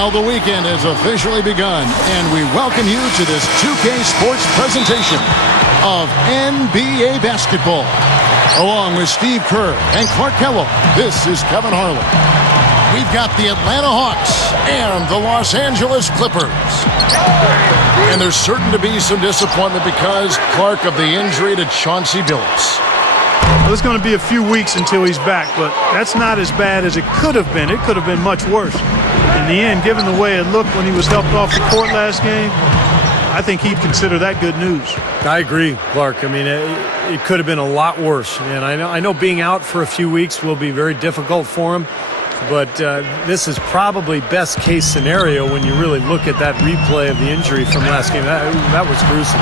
Well, the weekend has officially begun, and we welcome you to this 2K Sports presentation of NBA basketball. Along with Steve Kerr and Clark Kellogg, this is Kevin Harlan. We've got the Atlanta Hawks and the Los Angeles Clippers. And there's certain to be some disappointment because, Clark, of the injury to Chauncey Billups. Well, it's going to be a few weeks until he's back, but that's not as bad as it could have been. It could have been much worse. In the end, given the way it looked when he was helped off the court last game, I think he'd consider that good news. I agree, Clark. I mean, it could have been a lot worse. And I know being out for a few weeks will be very difficult for him. But this is probably best case scenario when you really look at that replay of the injury from last game. That was gruesome.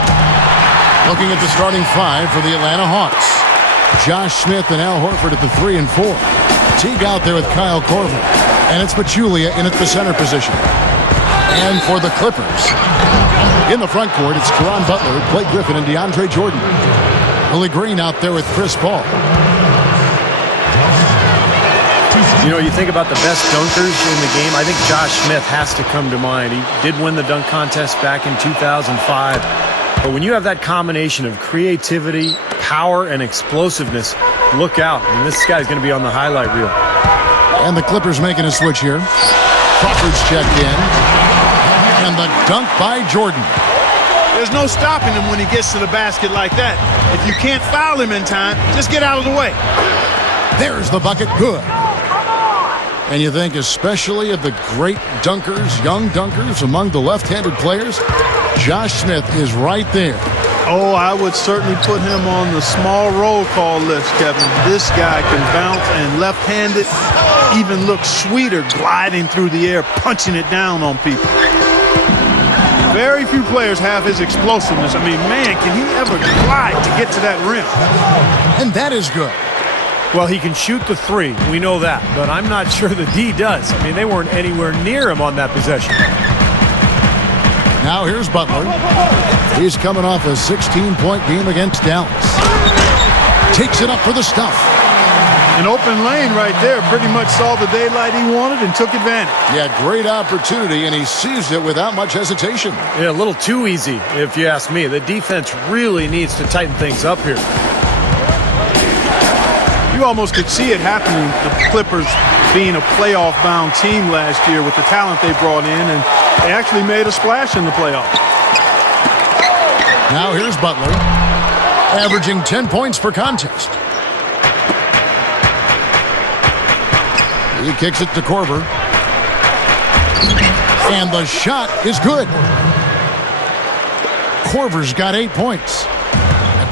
Looking at the starting five for the Atlanta Hawks. Josh Smith and Al Horford at the 3 and 4. Teague out there with Kyle Korver. And it's Pachulia in at the center position. And for the Clippers, in the front court, it's Caron Butler, Blake Griffin, and DeAndre Jordan. Willie Green out there with Chris Paul. You know, you think about the best dunkers in the game, I think Josh Smith has to come to mind. He did win the dunk contest back in 2005. But when you have that combination of creativity, power, and explosiveness, look out. I mean, this guy's going to be on the highlight reel. And the Clippers making a switch here. Crawford's checked in. And the dunk by Jordan. There's no stopping him when he gets to the basket like that. If you can't foul him in time, just get out of the way. There's the bucket. Good. And you think especially of the great dunkers, young dunkers among the left-handed players, Josh Smith is right there. Oh, I would certainly put him on the small roll call list, Kevin. This guy can bounce, and left-handed even looks sweeter gliding through the air, punching it down on people. Very few players have his explosiveness. I mean, man, can he ever glide to get to that rim? And that is good. Well, he can shoot the three. We know that. But I'm not sure the D does. I mean, they weren't anywhere near him on that possession. Now here's Butler. He's coming off a 16-point game against Dallas. Takes it up for the stuff. An open lane right there. Pretty much saw the daylight he wanted and took advantage. Yeah, great opportunity, and he seized it without much hesitation. Yeah, a little too easy, if you ask me. The defense really needs to tighten things up here. You almost could see it happening, the Clippers being a playoff-bound team last year with the talent they brought in, and they actually made a splash in the playoffs. Now here's Butler, averaging 10 points per contest. He kicks it to Korver. And the shot is good. Korver's got 8 points.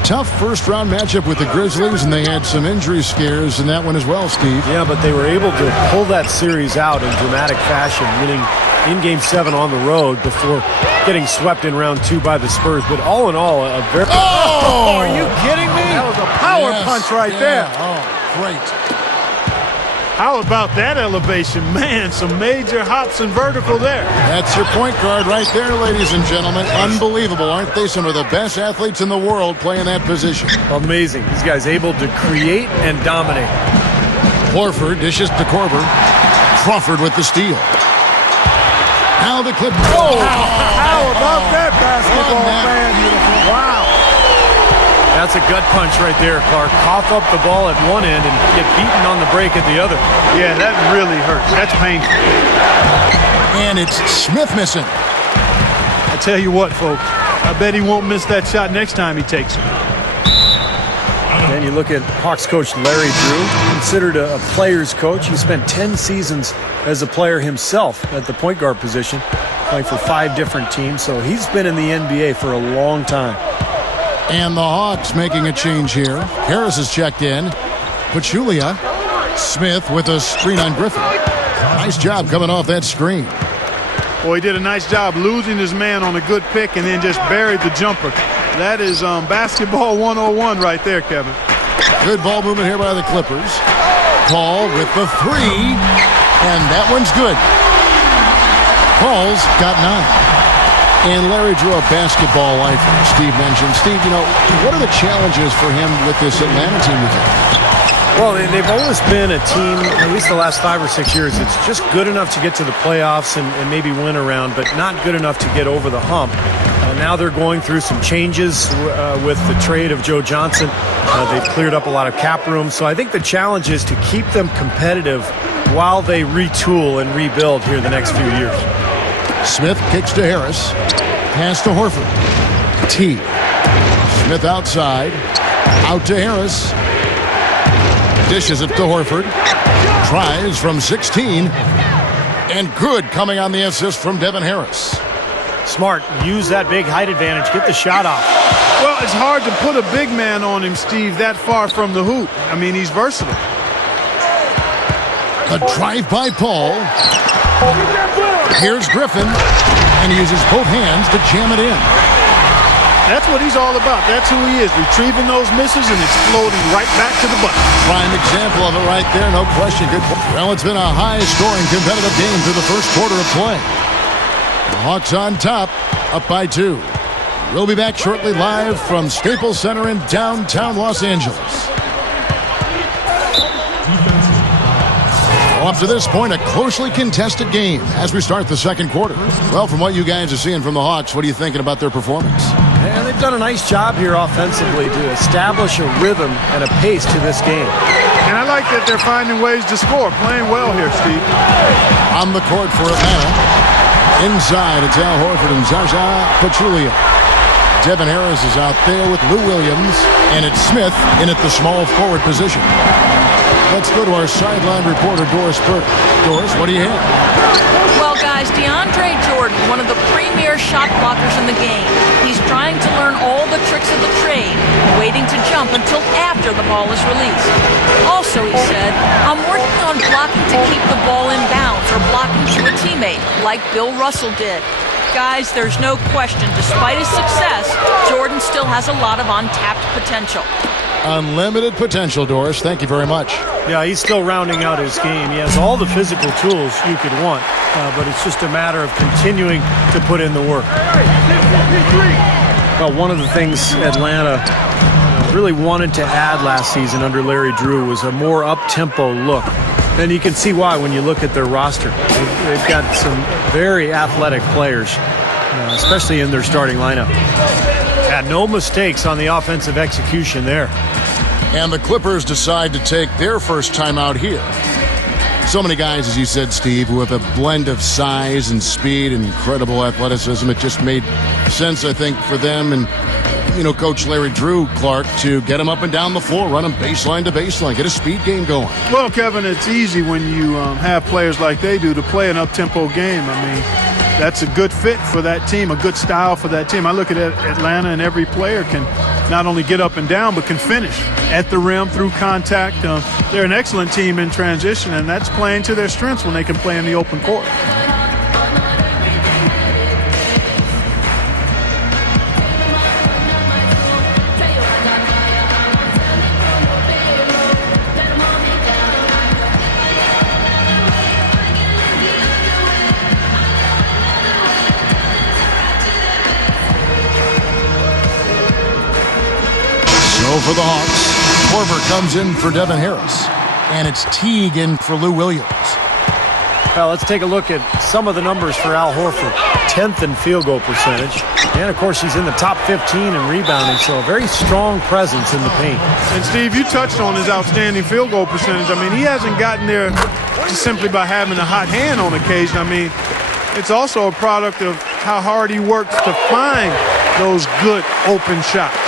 Tough first-round matchup with the Grizzlies, and they had some injury scares in that one as well, Steve. Yeah, but they were able to pull that series out in dramatic fashion, winning in Game 7 on the road before getting swept in round 2 by the Spurs. But all in all, a very... Oh! Are you kidding me? That was a power punch right there. Oh, great. How about that elevation? Man, some major hops and vertical there. That's your point guard right there, ladies and gentlemen. Unbelievable, aren't they? Some of the best athletes in the world playing that position. Amazing. These guys able to create and dominate. Horford dishes to Korver. Crawford with the steal. Now the Clippers. Oh, how about that basketball, man? Wow. That's a gut punch right there, Clark. Cough up the ball at one end and get beaten on the break at the other. Yeah, that really hurts. That's painful. And it's Smith missing. I tell you what, folks, I bet he won't miss that shot next time he takes it. And you look at Hawks coach Larry Drew, considered a player's coach. He spent 10 seasons as a player himself at the point guard position, playing for 5 different teams. So he's been in the NBA for a long time. And the Hawks making a change here. Harris is checked in. Pachulia. Smith with a screen on Griffin. Nice job coming off that screen. Boy, he did a nice job losing his man on a good pick and then just buried the jumper. That is basketball 101 right there, Kevin. Good ball movement here by the Clippers. Paul with the 3. And that one's good. Paul's got 9. And Larry Drew, a basketball lifer, Steve mentioned. Steve, you know, what are the challenges for him with this Atlanta team? Well, they've always been a team, at least the last 5 or 6 years, it's just good enough to get to the playoffs and maybe win a round, but not good enough to get over the hump. Now they're going through some changes with the trade of Joe Johnson. They've cleared up a lot of cap room, so I think the challenge is to keep them competitive while they retool and rebuild here the next few years. Smith kicks to Harris. Pass to Horford. T. Smith outside. Out to Harris. Dishes it to Horford. Tries from 16. And good coming on the assist from Devin Harris. Smart. Use that big height advantage. Get the shot off. Well, it's hard to put a big man on him, Steve, that far from the hoop. I mean, he's versatile. A drive by Paul. Here's Griffin. And he uses both hands to jam it in. That's what he's all about. That's who he is, retrieving those misses and exploding right back to the bucket. Prime example of it right there, no question. Good. Well, it's been a high-scoring, competitive game through the first quarter of play. The Hawks on top, up by 2. We'll be back shortly live from Staples Center in downtown Los Angeles. Well, up to this point, a closely contested game as we start the second quarter. Well, from what you guys are seeing from the Hawks, what are you thinking about their performance? And they've done a nice job here offensively to establish a rhythm and a pace to this game. And I like that they're finding ways to score, playing well here, Steve. On the court for Atlanta. Inside, it's Al Horford and Zaza Pachulia. Devin Harris is out there with Lou Williams, and it's Smith in at the small forward position. Let's go to our sideline reporter, Doris Burke. Doris, what do you have? Well, guys, DeAndre Jordan, one of the premier shot blockers in the game. He's trying to learn all the tricks of the trade, waiting to jump until after the ball is released. Also, he said, I'm working on blocking to keep the ball in bounds or blocking to a teammate, like Bill Russell did. Guys, there's no question, despite his success, Jordan still has a lot of untapped potential. Unlimited potential, Doris. Thank you very much. Yeah, he's still rounding out his game. He has all the physical tools you could want, but it's just a matter of continuing to put in the work. Well, one of the things Atlanta really wanted to add last season under Larry Drew was a more up-tempo look. And you can see why when you look at their roster. They've got some very athletic players, especially in their starting lineup. Had no mistakes on the offensive execution there. And the Clippers decide to take their first time out here. So many guys, as you said, Steve, who have a blend of size and speed and incredible athleticism. It just made sense, I think, for them and, Coach Larry Drew, Clark, to get him up and down the floor, run him baseline to baseline, get a speed game going. Well, Kevin, it's easy when you have players like they do to play an up-tempo game. I mean, that's a good fit for that team, a good style for that team. I look at Atlanta, and every player can not only get up and down, but can finish at the rim through contact. They're an excellent team in transition, and that's playing to their strengths when they can play in the open court. For the Hawks, Korver comes in for Devin Harris, and it's Teague in for Lou Williams. Well, let's take a look at some of the numbers for Al Horford. 10th in field goal percentage, and of course he's in the top 15 in rebounding, so a very strong presence in the paint. And Steve, you touched on his outstanding field goal percentage. I mean, he hasn't gotten there just simply by having a hot hand on occasion. I mean, it's also a product of how hard he works to find those good open shots.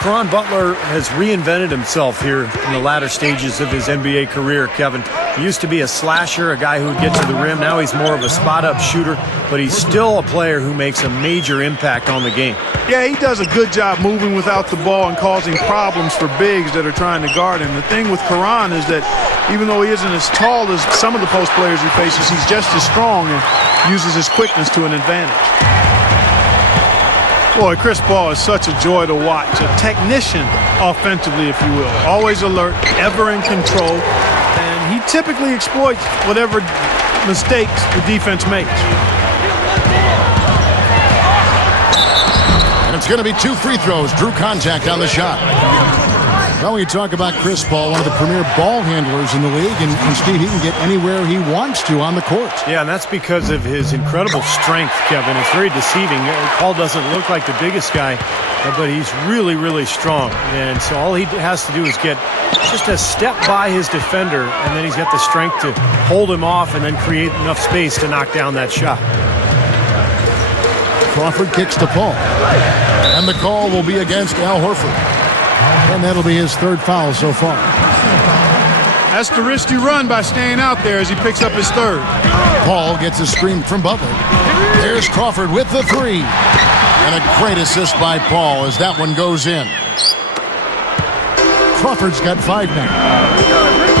Caron Butler has reinvented himself here in the latter stages of his NBA career, Kevin. He used to be a slasher, a guy who would get to the rim. Now he's more of a spot-up shooter, but he's still a player who makes a major impact on the game. Yeah, he does a good job moving without the ball and causing problems for bigs that are trying to guard him. The thing with Caron is that even though he isn't as tall as some of the post players he faces, he's just as strong and uses his quickness to an advantage. Boy, Chris Paul is such a joy to watch. A technician offensively, if you will. Always alert, ever in control. And he typically exploits whatever mistakes the defense makes. And it's going to be 2 free throws. Drew contact on the shot. Well, we talk about Chris Paul, one of the premier ball handlers in the league, and Steve, he can get anywhere he wants to on the court. Yeah, and that's because of his incredible strength, Kevin. It's very deceiving. Paul doesn't look like the biggest guy, but he's really, really strong. And so all he has to do is get just a step by his defender, and then he's got the strength to hold him off and then create enough space to knock down that shot. Crawford kicks to Paul. And the call will be against Al Horford. And that'll be his third foul so far. That's the risk you run by staying out there as he picks up his third. Paul gets a screen from Butler. There's Crawford with the three. And a great assist by Paul as that one goes in. Crawford's got 5 now.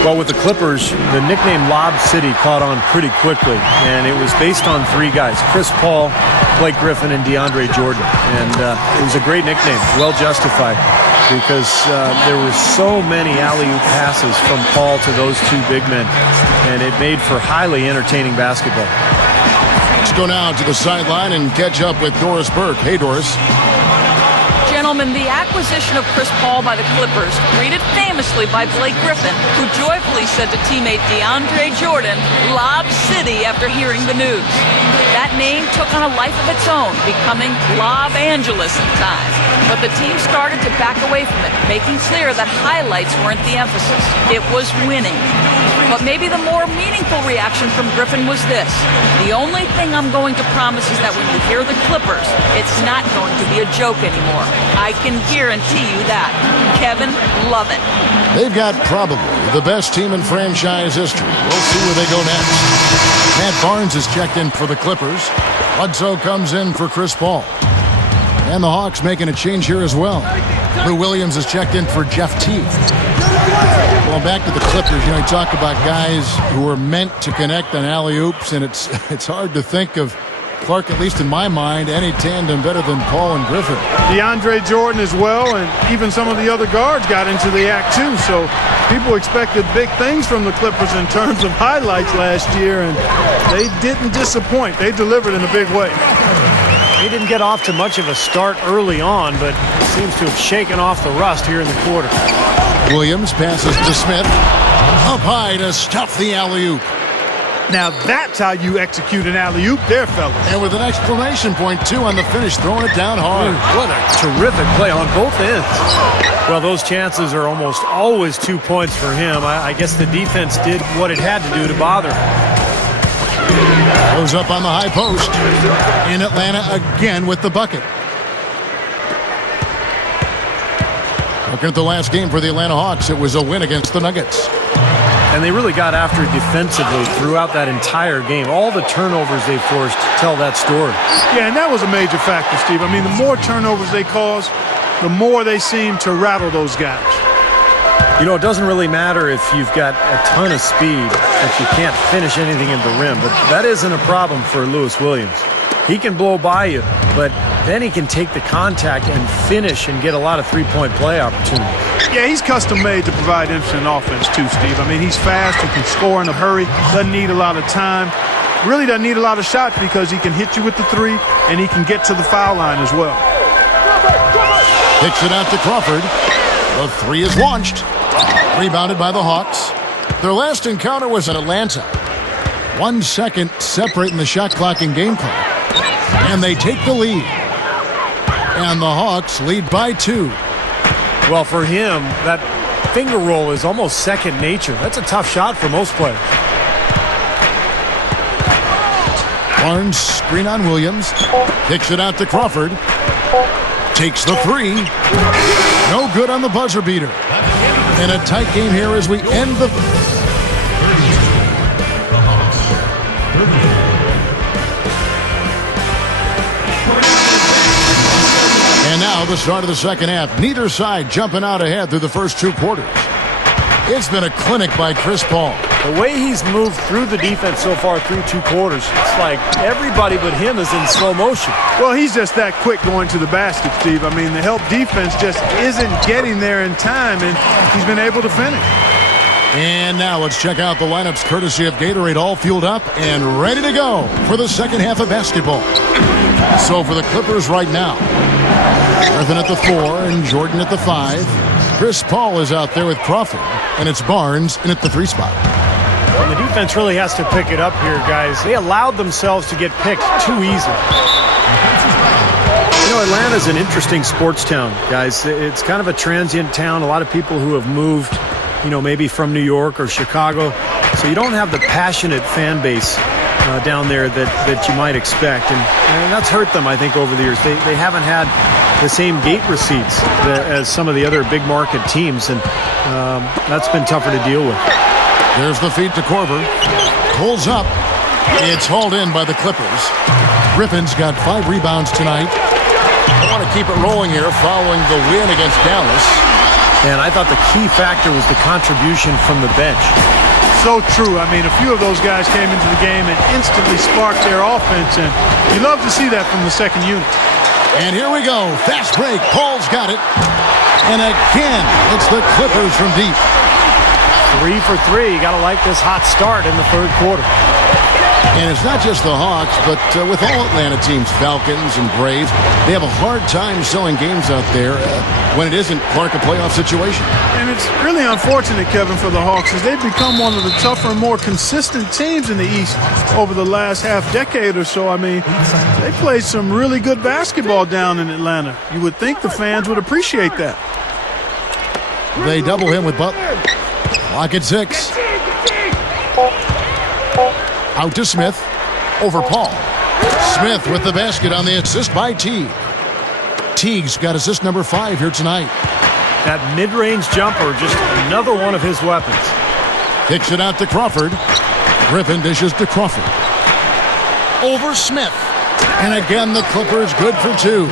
Well, with the Clippers, the nickname Lob City caught on pretty quickly, and it was based on 3 guys: Chris Paul, Blake Griffin, and DeAndre Jordan. And it was a great nickname, well justified, because there were so many alley-oop passes from Paul to those 2 big men, and it made for highly entertaining basketball. Let's go now to the sideline and catch up with Doris Burke. Hey, Doris. Gentlemen, the acquisition of Chris Paul by the Clippers, greeted famously by Blake Griffin, who joyfully said to teammate DeAndre Jordan, "Lob City," after hearing the news. That name took on a life of its own, becoming Lob Angeles in time. But the team started to back away from it, making clear that highlights weren't the emphasis. It was winning. But maybe the more meaningful reaction from Griffin was this: "The only thing I'm going to promise is that when you hear the Clippers, it's not going to be a joke anymore. I can guarantee you that." Kevin, love it. They've got probably the best team in franchise history. We'll see where they go next. Matt Barnes is checked in for the Clippers. Bledsoe comes in for Chris Paul. And the Hawks making a change here as well. Lou Williams is checked in for Jeff Teague. Well, back to the Clippers, you talk about guys who are meant to connect on alley-oops, and it's hard to think of, Clark, at least in my mind, any tandem better than Paul and Griffin. DeAndre Jordan as well, and even some of the other guards got into the act too. So people expected big things from the Clippers in terms of highlights last year, and they didn't disappoint. They delivered in a big way. He didn't get off to much of a start early on, but seems to have shaken off the rust here in the quarter. Williams passes to Smith. Up high to stuff the alley-oop. Now that's how you execute an alley-oop there, fellas. And with an exclamation point, too, on the finish, throwing it down hard. What a terrific play on both ends. Well, those chances are almost always 2 points for him. I guess the defense did what it had to do to bother him. Goes up on the high post. In Atlanta again with the bucket. Looking at the last game for the Atlanta Hawks, it was a win against the Nuggets. And they really got after it defensively throughout that entire game. All the turnovers they forced tell that story. Yeah, and that was a major factor, Steve. I mean, the more turnovers they cause, the more they seem to rattle those guys. You know, it doesn't really matter if you've got a ton of speed if you can't finish anything in the rim. But that isn't a problem for Lewis Williams. He can blow by you, but then he can take the contact and finish and get a lot of three-point play opportunities. Yeah, he's custom-made to provide instant offense too, Steve. I mean, he's fast, he can score in a hurry, doesn't need a lot of time. Really doesn't need a lot of shots because he can hit you with the three and he can get to the foul line as well. Kicks it out to Crawford. The three is launched. Rebounded by the Hawks. Their last encounter was in Atlanta. 1 second separating the shot clock and game clock. And they take the lead. And the Hawks lead by 2. Well, for him, that finger roll is almost second nature. That's a tough shot for most players. Barnes screen on Williams. Kicks it out to Crawford. Takes the three. No good on the buzzer beater. In a tight game here as we end the... And now the start of the second half. Neither side jumping out ahead through the first 2 quarters. It's been a clinic by Chris Paul. The way he's moved through the defense so far through 2 quarters, it's like everybody but him is in slow motion. Well, he's just that quick going to the basket, Steve. I mean, the help defense just isn't getting there in time, and he's been able to finish. And now let's check out the lineups courtesy of Gatorade, all fueled up and ready to go for the second half of basketball. So for the Clippers right now, Griffin at the 4 and Jordan at the 5. Chris Paul is out there with Crawford, and it's Barnes in at the 3 spot. And the defense really has to pick it up here, guys. They allowed themselves to get picked too easy. You know, Atlanta's an interesting sports town, guys. It's kind of a transient town. A lot of people who have moved, you know, maybe from New York or Chicago. So you don't have the passionate fan base down there that you might expect. And that's hurt them, I think, over the years. They haven't had the same gate receipts as some of the other big market teams. And that's been tougher to deal with. There's the feed to Korver. Pulls up. It's hauled in by the Clippers. Griffin's got 5 rebounds tonight. I want to keep it rolling here following the win against Dallas. And I thought the key factor was the contribution from the bench. So true. I mean, a few of those guys came into the game and instantly sparked their offense, and you love to see that from the second unit. And here we go. Fast break. Paul's got it. And again, it's the Clippers from deep. 3 for 3. You got to like this hot start in the third quarter. And it's not just the Hawks, but with all Atlanta teams, Falcons and Braves, they have a hard time selling games out there when it isn't Clark a playoff situation. And it's really unfortunate, Kevin, for the Hawks, as they've become one of the tougher and more consistent teams in the East over the last half decade or so. I mean, they played some really good basketball down in Atlanta. You would think the fans would appreciate that. They double him with Butler. Clock at 6. Out to Smith. Over Paul. Smith with the basket on the assist by Teague. Teague's got assist number 5 here tonight. That mid-range jumper, just another one of his weapons. Kicks it out to Crawford. Griffin dishes to Crawford. Over Smith. And again, the Clippers good for 2.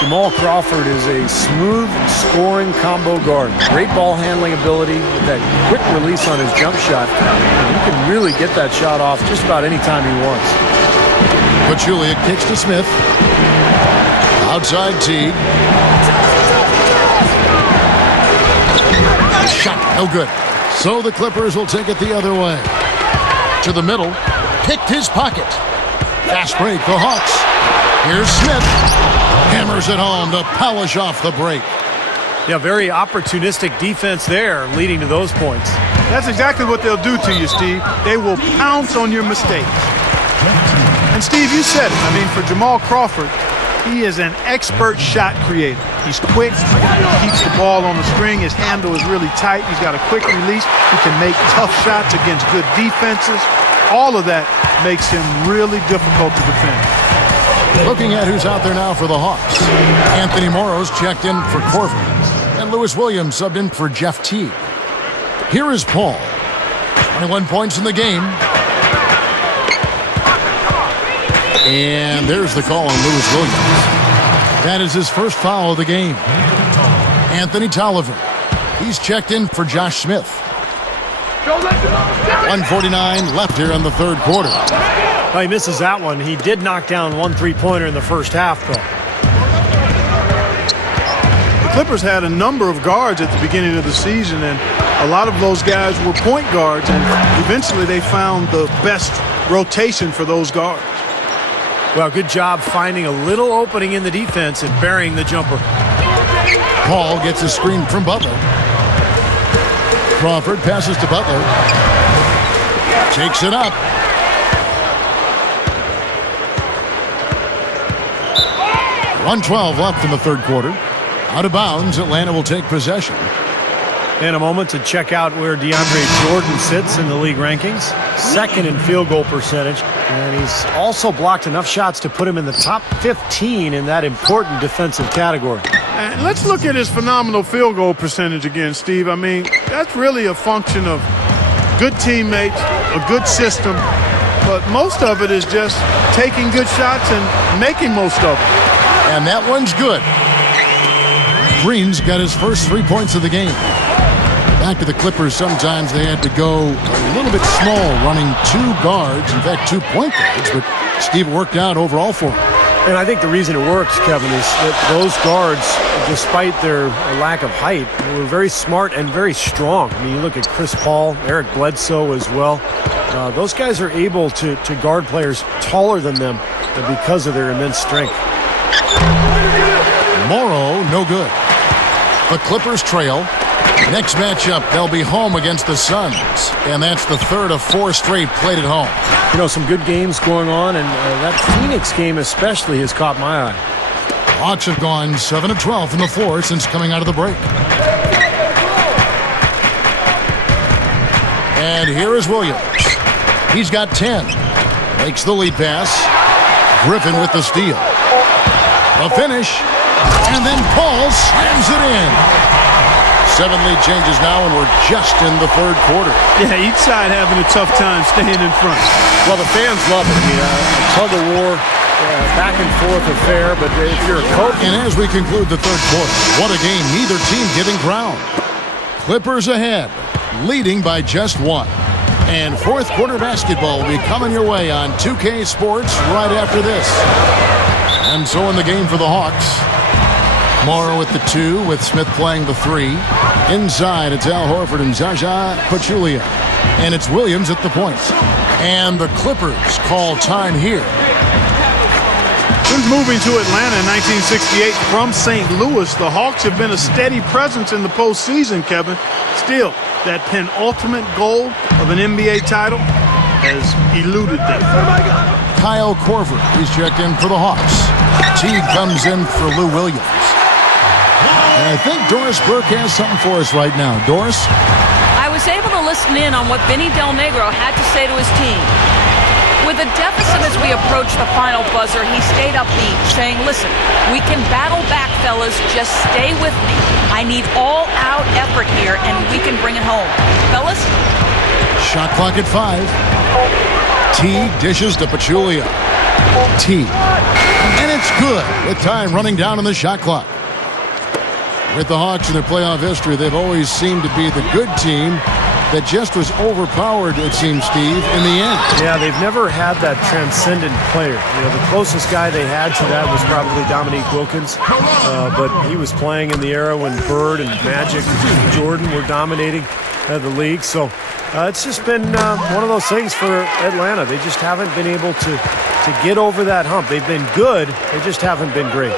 Jamal Crawford is a smooth scoring combo guard. Great ball handling ability with that quick release on his jump shot. He can really get that shot off just about any time he wants. Pachulia kicks to Smith. Outside Teague. Shot, no good. So the Clippers will take it the other way. To the middle. Picked his pocket. Fast break, the Hawks. Here's Smith. Hammers it home to polish off the break. Yeah, very opportunistic defense there, leading to those points. That's exactly what they'll do to you, Steve. They will pounce on your mistakes. And Steve, you said it. I mean, for Jamal Crawford, he is an expert shot creator. He's quick, keeps the ball on the string. His handle is really tight. He's got a quick release. He can make tough shots against good defenses. All of that makes him really difficult to defend. Looking at who's out there now for the Hawks. Anthony Morrow's checked in for Korver. And Lewis Williams subbed in for Jeff Teague. Here is Paul. 21 points in the game. And there's the call on Lewis Williams. That is his first foul of the game. Anthony Tolliver. He's checked in for Josh Smith. 1:49 left here in the third quarter. Oh, he misses that one. He did knock down 1 3-pointer in the first half, though. The Clippers had a number of guards at the beginning of the season, and a lot of those guys were point guards, and eventually they found the best rotation for those guards. Well, good job finding a little opening in the defense and burying the jumper. Paul gets a screen from Butler. Crawford passes to Butler. Takes it up. .112 left in the third quarter. Out of bounds, Atlanta will take possession. In a moment to check out where DeAndre Jordan sits in the league rankings. Second in field goal percentage. And he's also blocked enough shots to put him in the top 15 in that important defensive category. And let's look at his phenomenal field goal percentage again, Steve. I mean, that's really a function of good teammates, a good system, but most of it is just taking good shots and making most of them. And that one's good. Green's got his first 3 points of the game. Back to the Clippers, sometimes they had to go a little bit small, running 2 guards, in fact 2 point guards, but Steve worked out overall for him. And I think the reason it works, Kevin, is that those guards despite their lack of height, were very smart and very strong. I mean, you look at Chris Paul, Eric Bledsoe as well. Those guys are able to guard players taller than them because of their immense strength. Morrow, no good. The Clippers trail. Next matchup, they'll be home against the Suns. And that's the third of 4 straight played at home. You know, some good games going on, and that Phoenix game especially has caught my eye. Hawks have gone 7 of 12 from the floor since coming out of the break. And here is Williams. He's got 10. Makes the lead pass. Griffin with the steal. A finish. And then Paul slams it in. 7 lead changes now, and we're just in the third quarter. Yeah, each side having a tough time staying in front. Well, the fans love it. I mean, a tug of war, back and forth affair, but if you're a coach... And as we conclude the third quarter, what a game, neither team giving ground. Clippers ahead, leading by just 1. And fourth quarter basketball will be coming your way on 2K Sports right after this. And so in the game for the Hawks, Morrow at the 2 with Smith playing the 3. Inside, it's Al Horford and Zaza Pachulia. And it's Williams at the point. And the Clippers call time here. Since moving to Atlanta in 1968 from St. Louis, the Hawks have been a steady presence in the postseason, Kevin. Still, that penultimate goal of an NBA title has eluded them. Kyle Korver, he's checked in for the Hawks. Teague comes in for Lou Williams. And I think Doris Burke has something for us right now. Doris? I was able to listen in on what Vinny Del Negro had to say to his team. With a deficit as we approach the final buzzer, he stayed upbeat, saying, listen, we can battle back, fellas. Just stay with me. I need all-out effort here, and we can bring it home. Fellas? Shot clock at 5. Teague dishes to Pachulia. Teague. And it's good with time running down on the shot clock. With the Hawks in their playoff history, they've always seemed to be the good team that just was overpowered, it seems, Steve, in the end. Yeah, they've never had that transcendent player. You know, the closest guy they had to that was probably Dominique Wilkins, but he was playing in the era when Bird and Magic and Jordan were dominating the league. So it's just been one of those things for Atlanta. They just haven't been able to get over that hump. They've been good, they just haven't been great.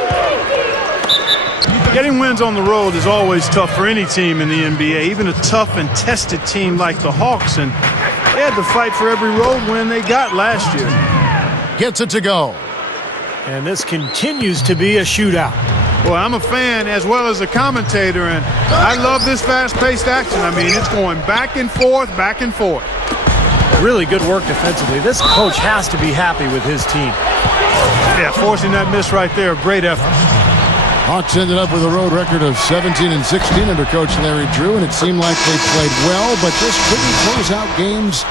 Getting wins on the road is always tough for any team in the NBA, even a tough and tested team like the Hawks, and they had to fight for every road win they got last year. Gets it to go. And this continues to be a shootout. Well, I'm a fan as well as a commentator, and I love this fast-paced action. I mean, it's going back and forth, back and forth. Really good work defensively. This coach has to be happy with his team. Yeah, forcing that miss right there, great effort. Hawks ended up with a road record of 17-16 under Coach Larry Drew, and it seemed like they played well, but just couldn't close out games,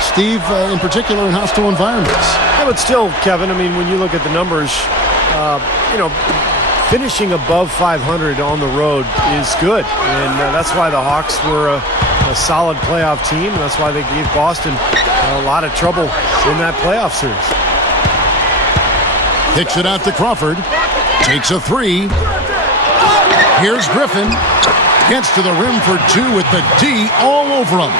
Steve, in particular in hostile environments. Yeah, but still, Kevin, I mean, when you look at the numbers, finishing above 500 on the road is good, and that's why the Hawks were a solid playoff team, and that's why they gave Boston a lot of trouble in that playoff series. Kicks it out to Crawford. Takes a 3. Here's Griffin. Gets to the rim for 2 with the D all over him.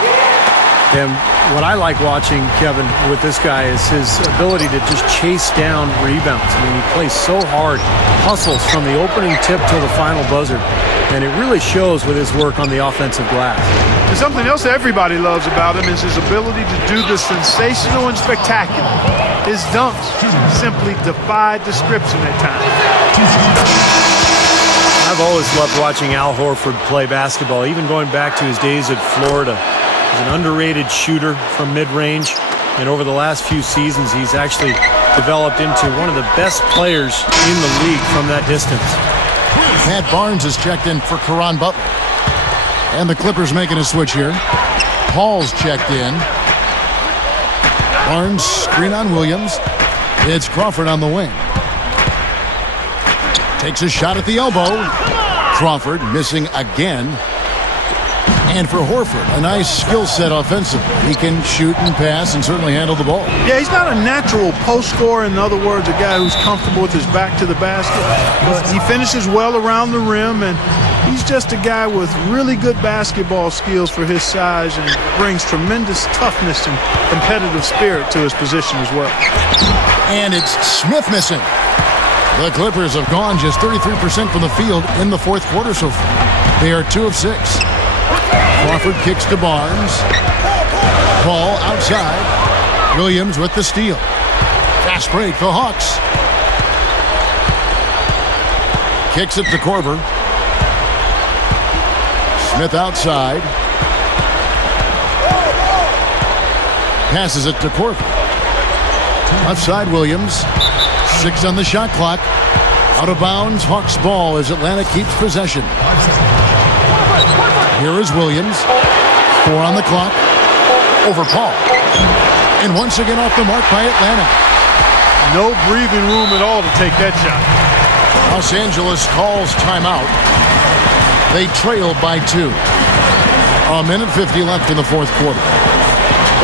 And what I like watching, Kevin, with this guy is his ability to just chase down rebounds. I mean, he plays so hard, hustles from the opening tip till the final buzzer, and it really shows with his work on the offensive glass. And something else everybody loves about him is his ability to do the sensational and spectacular. His dunks simply defy description at times. I've always loved watching Al Horford play basketball, even going back to his days at Florida. He's an underrated shooter from mid-range, and over the last few seasons, he's actually developed into one of the best players in the league from that distance. Matt Barnes is checked in for Caron Butler. And the Clippers making a switch here. Paul's checked in. Barnes screen on Williams. It's Crawford on the wing. Takes a shot at the elbow. Crawford missing again. And for Horford, a nice skill set offensively. He can shoot and pass and certainly handle the ball. Yeah, he's not a natural post scorer. In other words, a guy who's comfortable with his back to the basket. But he finishes well around the rim, and he's just a guy with really good basketball skills for his size and brings tremendous toughness and competitive spirit to his position as well. And it's Smith missing. The Clippers have gone just 33% from the field in the fourth quarter so far. They are 2 of 6. Crawford kicks to Barnes. Paul outside. Williams with the steal. Fast break for Hawks. Kicks it to Korver. Smith outside. Passes it to Korver. Left side Williams. 6 on the shot clock. Out of bounds. Hawks ball as Atlanta keeps possession. Here is Williams. 4 on the clock. Over Paul. And once again off the mark by Atlanta. No breathing room at all to take that shot. Los Angeles calls timeout. They trail by 2. A minute 50 left in the fourth quarter.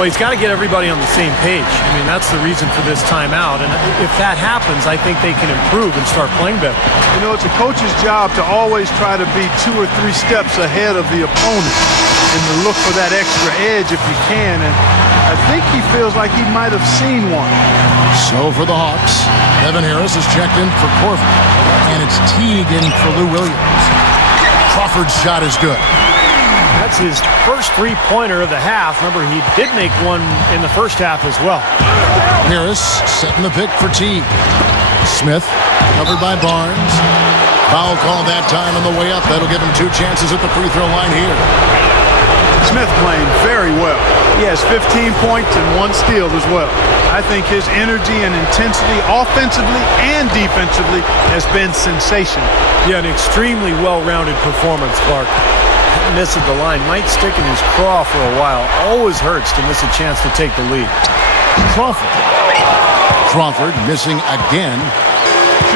Well, he's got to get everybody on the same page. I mean, that's the reason for this timeout. And if that happens, I think they can improve and start playing better. You know, it's a coach's job to always try to be 2 or 3 steps ahead of the opponent and to look for that extra edge if you can. And I think he feels like he might have seen one. So for the Hawks, Evan Harris is checked in for Korver. And it's Teague in for Lou Williams. Crawford's shot is good. That's his first three-pointer of the half. Remember, he did make one in the first half as well. Harris setting the pick for Teague. Smith covered by Barnes. Foul call that time on the way up. That'll give him 2 chances at the free throw line here. Smith playing very well. He has 15 points and 1 steal as well. I think his energy and intensity offensively and defensively has been sensational. Yeah, an extremely well-rounded performance, Clark. That miss at the line might stick in his craw for a while. Always hurts to miss a chance to take the lead. Crawford missing again.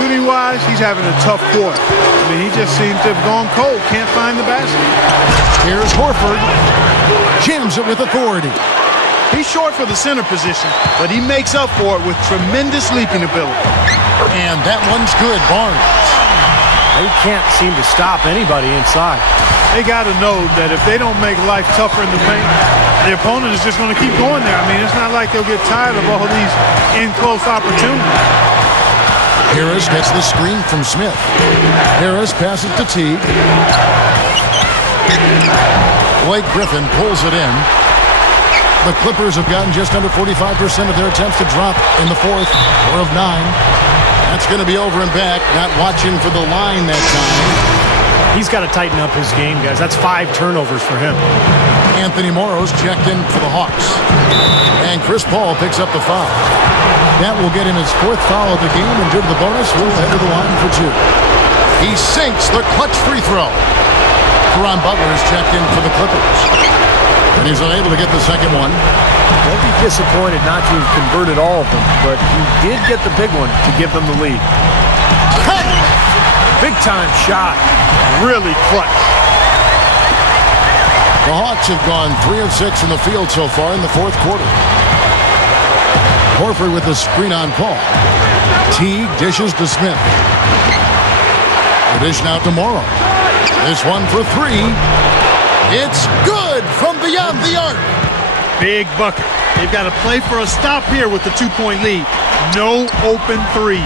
Shooting-wise, he's having a tough quarter. I mean, he just seems to have gone cold. Can't find the basket. Here's Horford. Jams it with authority. He's short for the center position, but he makes up for it with tremendous leaping ability. And that one's good. Barnes. They can't seem to stop anybody inside. They got to know that if they don't make life tougher in the paint, the opponent is just going to keep going there. I mean, it's not like they'll get tired of all these in-close opportunities. Harris gets the screen from Smith. Harris passes to Teague. Blake Griffin pulls it in. The Clippers have gotten just under 45% of their attempts to drop in the fourth, 4 of 9. That's going to be over and back. Not watching for the line that time. He's got to tighten up his game, guys. That's 5 turnovers for him. Anthony Morrow's checked in for the Hawks. And Chris Paul picks up the foul. That will get him his 4th foul of the game, and due to the bonus, will head to the line for 2. He sinks the clutch free throw. Caron Butler is checked in for the Clippers. And he's unable to get the second one. Don't be disappointed not to have converted all of them, but he did get the big one to give them the lead. Big-time shot. Really clutch. The Hawks have gone 3 of 6 from the field so far in the fourth quarter. Horford with the screen on Paul. Teague dishes to Smith. The dish now to Morrow. This one for 3. It's good from beyond the arc. Big bucket. They've got to play for a stop here with the 2-point lead. No open 3.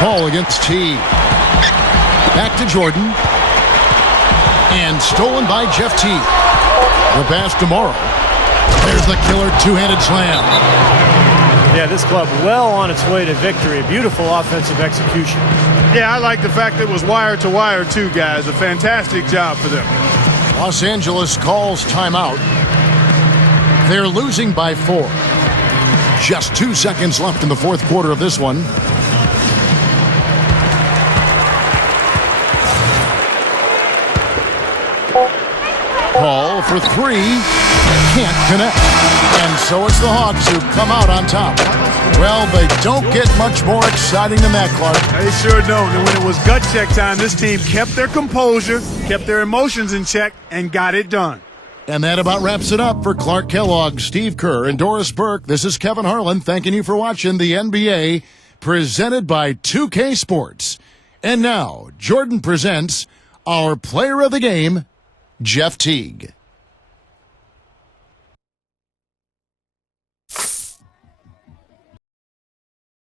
Paul against Teague. Back to Jordan. And stolen by Jeff Teague. The pass to Morrow. There's the killer 2-handed slam. Yeah, this club well on its way to victory. A beautiful offensive execution. Yeah, I like the fact that it was wire to wire too, guys. A fantastic job for them. Los Angeles calls timeout. They're losing by 4. Just 2 seconds left in the fourth quarter of this one. Paul for 3. Can't connect. And so it's the Hawks who come out on top. Well, they don't get much more exciting than that, Clark. They sure don't. And when it was gut check time, this team kept their composure, kept their emotions in check, and got it done. And that about wraps it up for Clark Kellogg, Steve Kerr, and Doris Burke. This is Kevin Harlan thanking you for watching the NBA presented by 2K Sports. And now, Jordan presents our player of the game, Jeff Teague.